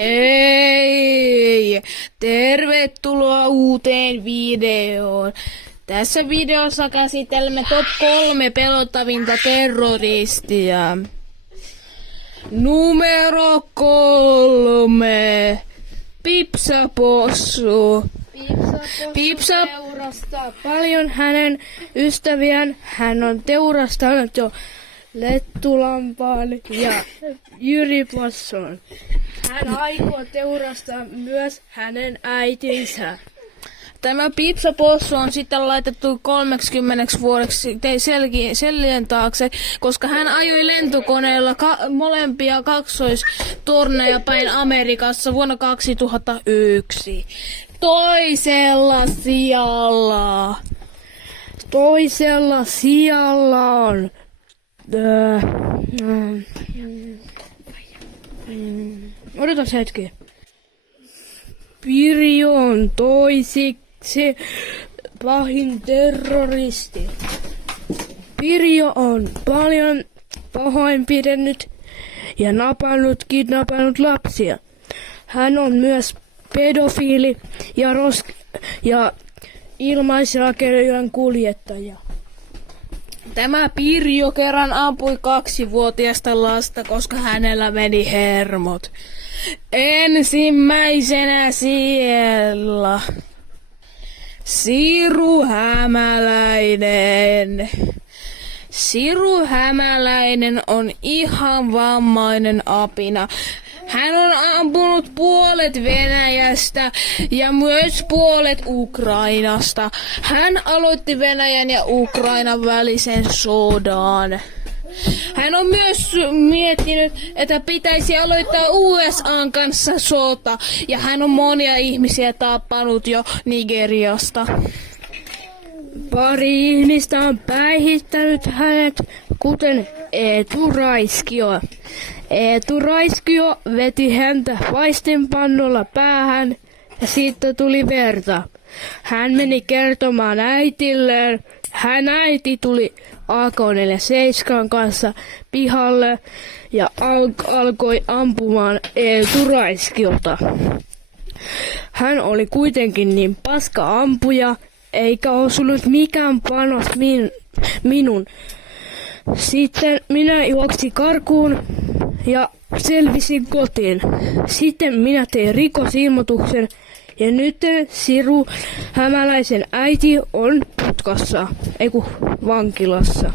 Hei! Tervetuloa uuteen videoon. Tässä videossa käsittelemme top 3 pelottavinta terroristia. Numero 3. Pipsapossu. Pipsa teurastaa paljon hänen ystäviään. Hän on teurastanut jo Lettulampaan ja Jyri Posson. Hän aikoo teurastaa myös hänen äitinsä. Tämä Pipsapossu on sitten laitettu 30 vuodeksi selien taakse, koska hän ajoi lentokoneella molempia kaksoistorneja päin Amerikassa vuonna 2001. Toisella sijalla on odotas hetki. Pirjo on toisiksi pahin terroristi. Pirjo on paljon pahoinpidennyt ja kidnappannut lapsia. Hän on myös pedofiili ja ilmaisrakennujen kuljettaja. Tämä Pirjo kerran ampui 2-vuotiaista lasta, koska hänellä meni hermot. Ensimmäisenä siellä Siru Hämäläinen. Siru Hämäläinen on ihan vammainen apina. Hän on ampunut puolet Venäjästä ja myös puolet Ukrainasta. Hän aloitti Venäjän ja Ukrainan välisen sodan. Hän on myös miettinyt, että pitäisi aloittaa USA:n kanssa sota, ja hän on monia ihmisiä tappanut jo Nigeriasta. Pari ihmistä on päihittänyt hänet, kuten Eetu Raiskio. Eetu Raiskio veti häntä paistinpannulla päähän ja siitä tuli verta. Hän meni kertomaan äitilleen. Hän äiti tuli AK-47 kanssa pihalle ja alkoi ampumaan Eetu Raiskiota. Hän oli kuitenkin niin paska ampuja, eikä osunut mikään panos minun. Sitten minä juoksin karkuun ja selvisin kotiin. Sitten minä tein rikosilmoituksen ja nyt Siru Hämäläisen äiti on putkassa, vankilassa.